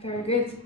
Very good.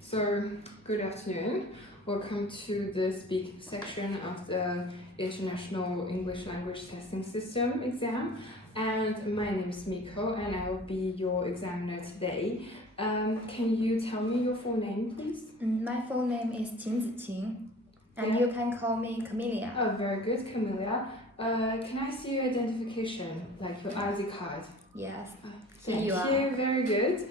So, good afternoon. Welcome to the speak section of the International English Language Testing System exam. And my name is Miko, and I will be your examiner today. Can you tell me your full name, please? My full name is Qin Ziqing, and Yeah. you can call me Camellia. Oh, very good, Camellia. Can I see your identification, like your ID card? Yes. Thank you you. are. Very good.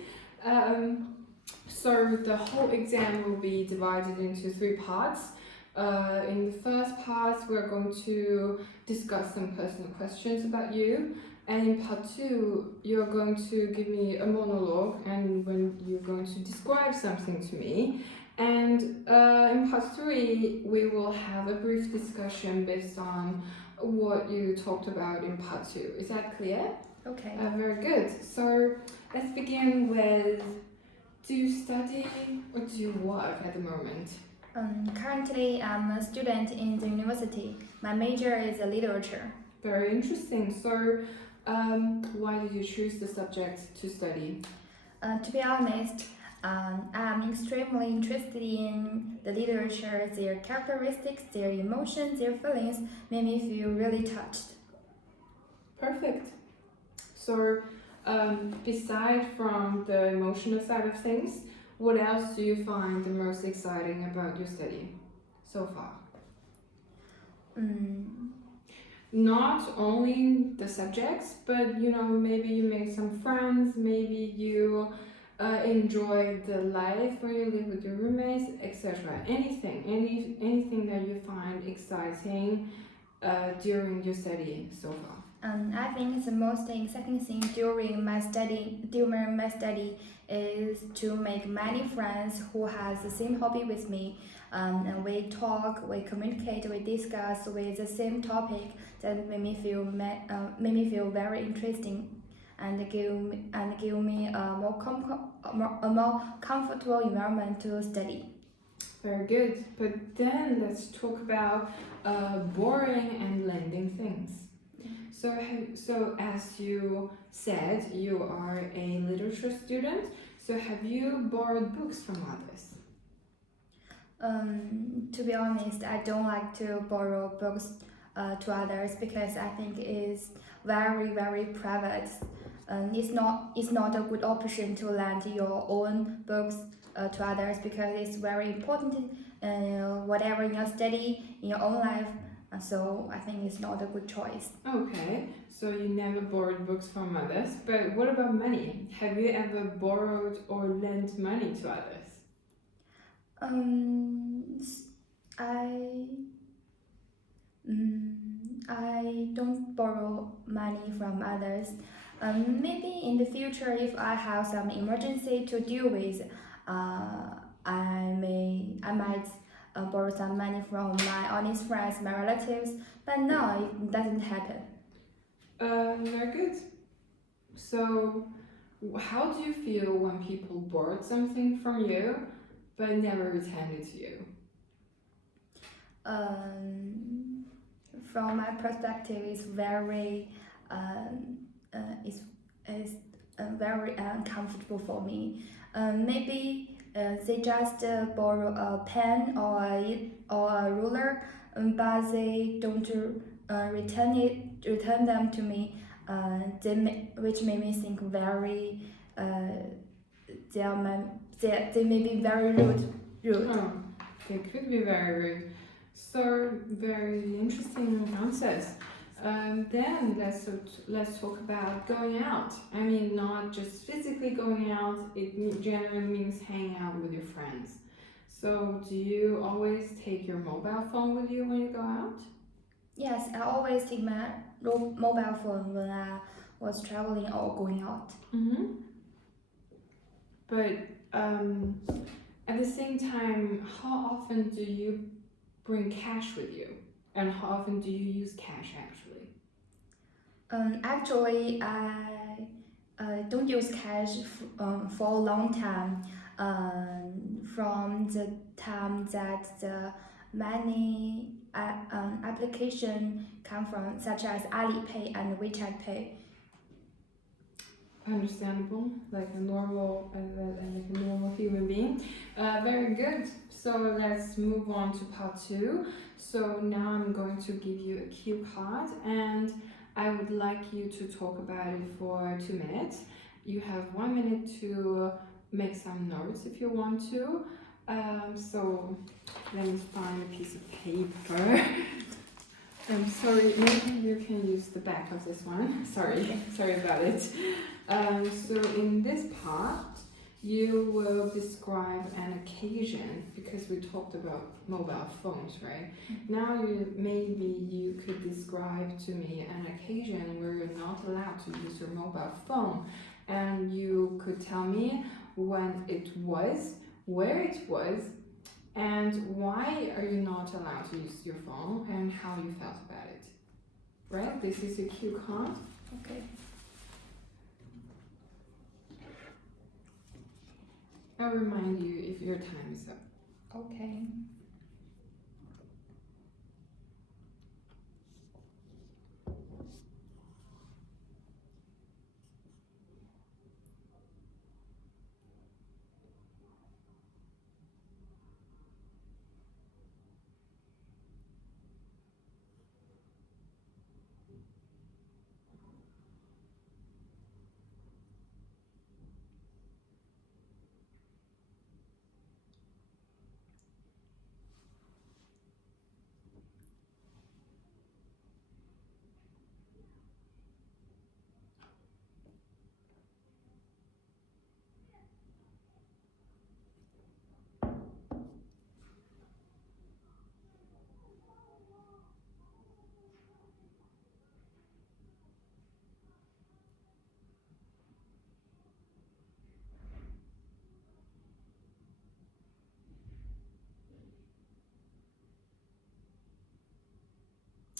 So the whole exam will be divided into three parts. In the first part, we're going to discuss some personal questions about you. And in part two, you're going to give me a monologue and when you're going to describe something to me. And in part three, we will have a brief discussion based on what you talked about in part two. Is that clear? Okay. Very good. So let's begin with, do you study or do you work at the moment? Currently, I'm a student in the university. My major is literature. Very interesting. So why did you choose the subject to study? To be honest, I'm extremely interested in the literature. Their characteristics, their emotions, their feelings made me feel really touched. Perfect. So beside from the emotional side of things, what else do you find the most exciting about your study so far? Not only the subjects, but maybe you make some friends, maybe you enjoy the life where you live with your roommates, etc. Anything that you find exciting during your study so far. I think the most exciting thing during my study is to make many friends who has the same hobby with me. And we talk, we communicate, we discuss with the same topic that made me feel very interesting and give me a more comfortable environment to study. Very good. But then let's talk about boring and learning things. So as you said, you are a literature student. So have you borrowed books from others? To be honest, I don't like to borrow books to others because I think it's very private. It's not a good option to lend your own books to others because it's very important whatever in your study in your own life. So I think it's not a good choice. Okay, so you never borrowed books from others, but what about money? Have you ever borrowed or lent money to others? I don't borrow money from others. Maybe in the future, if I have some emergency to deal with, I might borrow some money from my honest friends, my relatives. But no, it doesn't happen. Very good. So, how do you feel when people borrowed something from you but never returned it to you? From my perspective, it's very very uncomfortable for me. Maybe they just borrow a pen or a ruler, but they don't return them to me. Which made me think very they may be very rude. Oh, they could be very rude. So very interesting answers. Then let's talk about going out. I mean, not just physically going out. It generally means hanging out with your friends. So, do you always take your mobile phone with you when you go out? Yes, I always take my mobile phone when I was traveling or going out. But at the same time, how often do you bring cash with you? And how often do you use cash actually? Actually, I don't use cash for a long time. From the time that the many application come from, such as Alipay and WeChat Pay. understandable, like a normal, like a normal human being. Very good. So let's move on to part 2. So now I'm going to give you a cue card, and I would like you to talk about it for 2 minutes. You have 1 minute to make some notes if you want to. So let me find a piece of paper. I'm sorry, maybe you can use the back of this one. Sorry about it. So in this part, you will describe an occasion, because we talked about mobile phones, right? Now maybe you could describe to me an occasion where you're not allowed to use your mobile phone, and you could tell me when it was, where it was, and why are you not allowed to use your phone, and how you felt about it. Right? This is a cue card. Okay. I'll remind you if your time is up. Okay.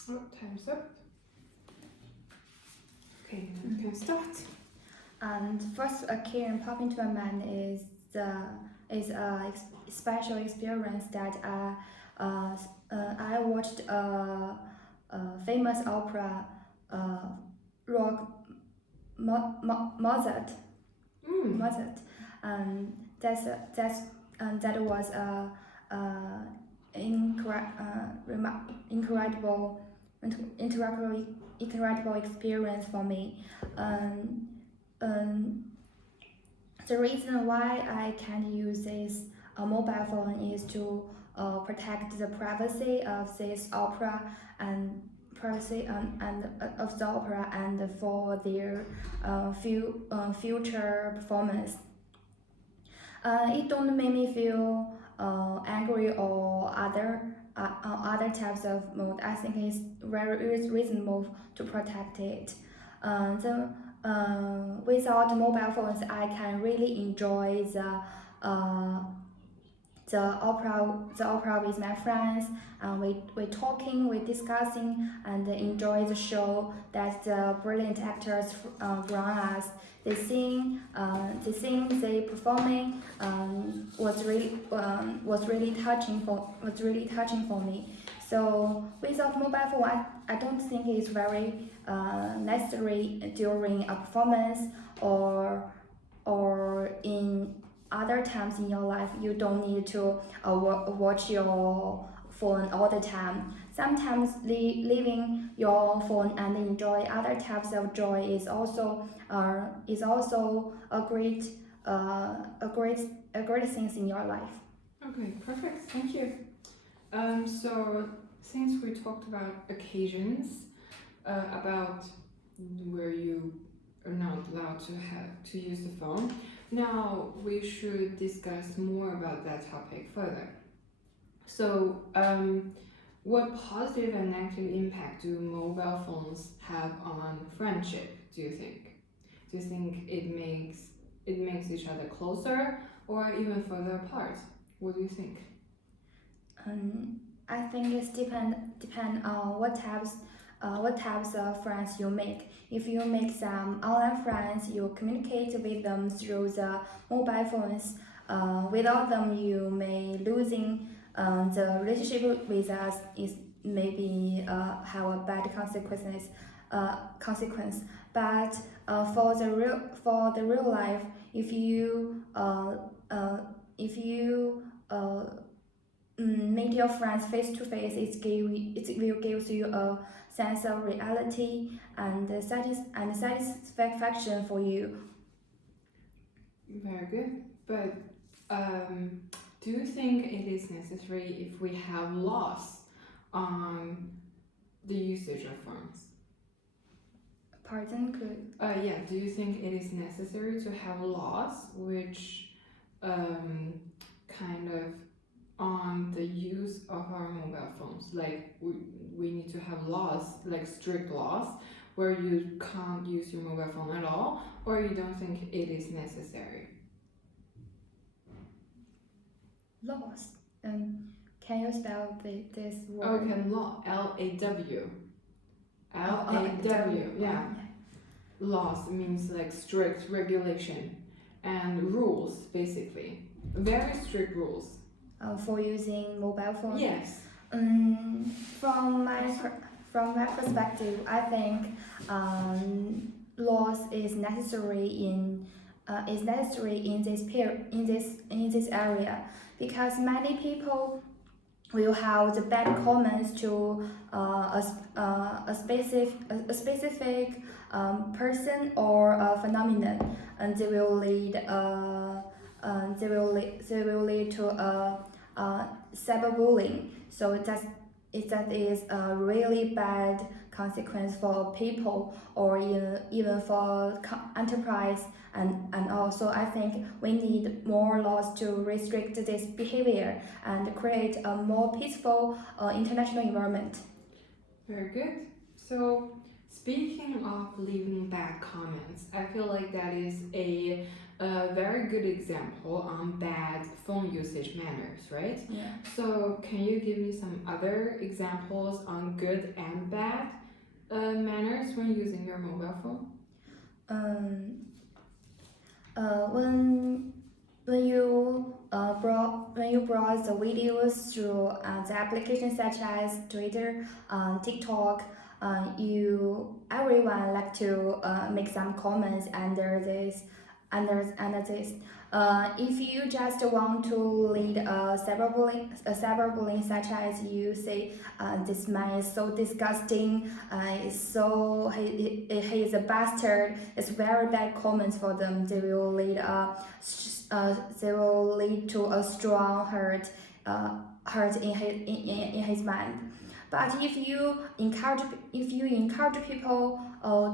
Oh, time's up. Okay, now we can start. And first occasion popping to my mind is a special experience that I watched a famous opera, rock Mozart. Mozart, and that was a incredible experience for me. The reason why I can't use this mobile phone is to protect the privacy of this opera and of the opera, and for their future performance. It don't make me feel angry or other types of mood. I think it's very reasonable to protect it. Without mobile phones, I can really enjoy the opera with my friends. We talking, we discussing, and enjoy the show that the brilliant actors brought us. They sing, they performing was really touching for me. So without mobile phone, I don't think it's very necessary during a performance or in other times in your life. You don't need to watch your phone all the time. Sometimes leaving your phone and enjoy other types of joy is also a great thing in your life. Okay, perfect. Thank you. So since we talked about occasions, about where you are not allowed to use the phone, now we should discuss more about that topic further. So, what positive and negative impact do mobile phones have on friendship, do you think? Do you think it makes each other closer or even further apart? What do you think? I think it's depend on what types of friends you make. If you make some online friends, you communicate with them through the mobile phones. Without them, you may losing the relationship with us is maybe have a bad consequences. consequence. But for the real life, if you meet your friends face to face, it will give you a sense of reality and satisfaction for you. Very good. But do you think it is necessary if we have laws on the usage of phones? Pardon, could Yeah, do you think it is necessary to have laws which kind of on the use of our mobile phones? Like we need to have laws, like strict laws, where you can't use your mobile phone at all, or you don't think it is necessary? laws? Can you spell this word? Okay, law, L-A-W. Oh, L-A-W, yeah. Laws means like strict regulation and rules, basically. Very strict rules. For using mobile phone. Yes. From my perspective, I think laws is necessary in this area, because many people will have the bad comments to a specific person or a phenomenon, and they will lead to cyberbullying. So that is a really bad consequence for people, or even for enterprise. And also I think we need more laws to restrict this behavior and create a more peaceful international environment. Very good. So speaking of leaving bad comments, I feel like that is a very good example on bad phone usage manners, right? Yeah. So can you give me some other examples on good and bad manners when using your mobile phone? When you browse the videos through the applications such as Twitter, TikTok, everyone like to make some comments under this. If you just want to lead a cyberbullying such as you say, this man is so disgusting, he is a bastard. It's very bad comments for them. They will lead to a strong hurt in his mind. But if you encourage people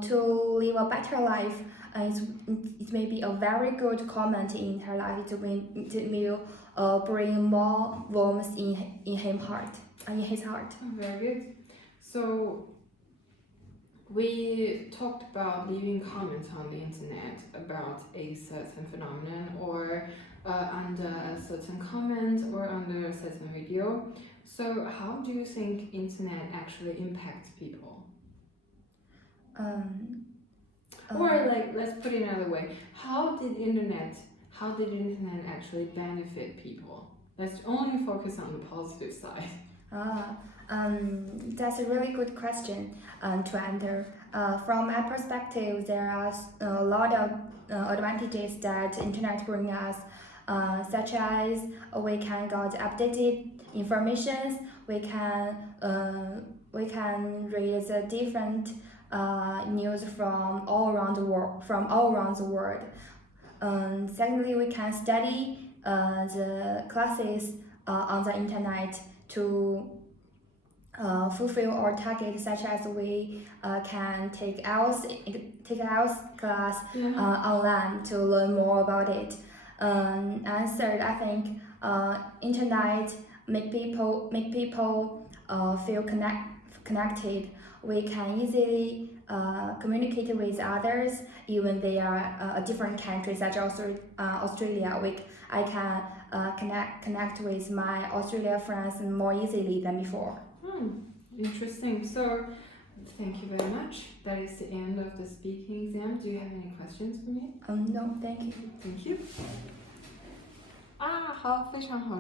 to live a better life, it may be a very good comment in her life. It will bring more warmth in his heart. Very good. So we talked about leaving comments on the internet about a certain phenomenon, or under a certain comment, or under a certain video. So how do you think internet actually impacts people? Or like, let's put it another way. How did internet actually benefit people? Let's only focus on the positive side. That's a really good question to answer. From my perspective, there are a lot of advantages that internet brings us, such as we can get updated information, we can read the different news from all around the world. Secondly, we can study the classes on the internet to fulfill our target, such as we can take IELTS class online to learn more about it. And third, I think internet make people feel connected. We can easily communicate with others, even they are a different country, such as Australia. I can connect with my Australia friends more easily than before. Interesting. So, thank you very much. That is the end of the speaking exam. Do you have any questions for me? No, thank you. Thank you. 好，非常好。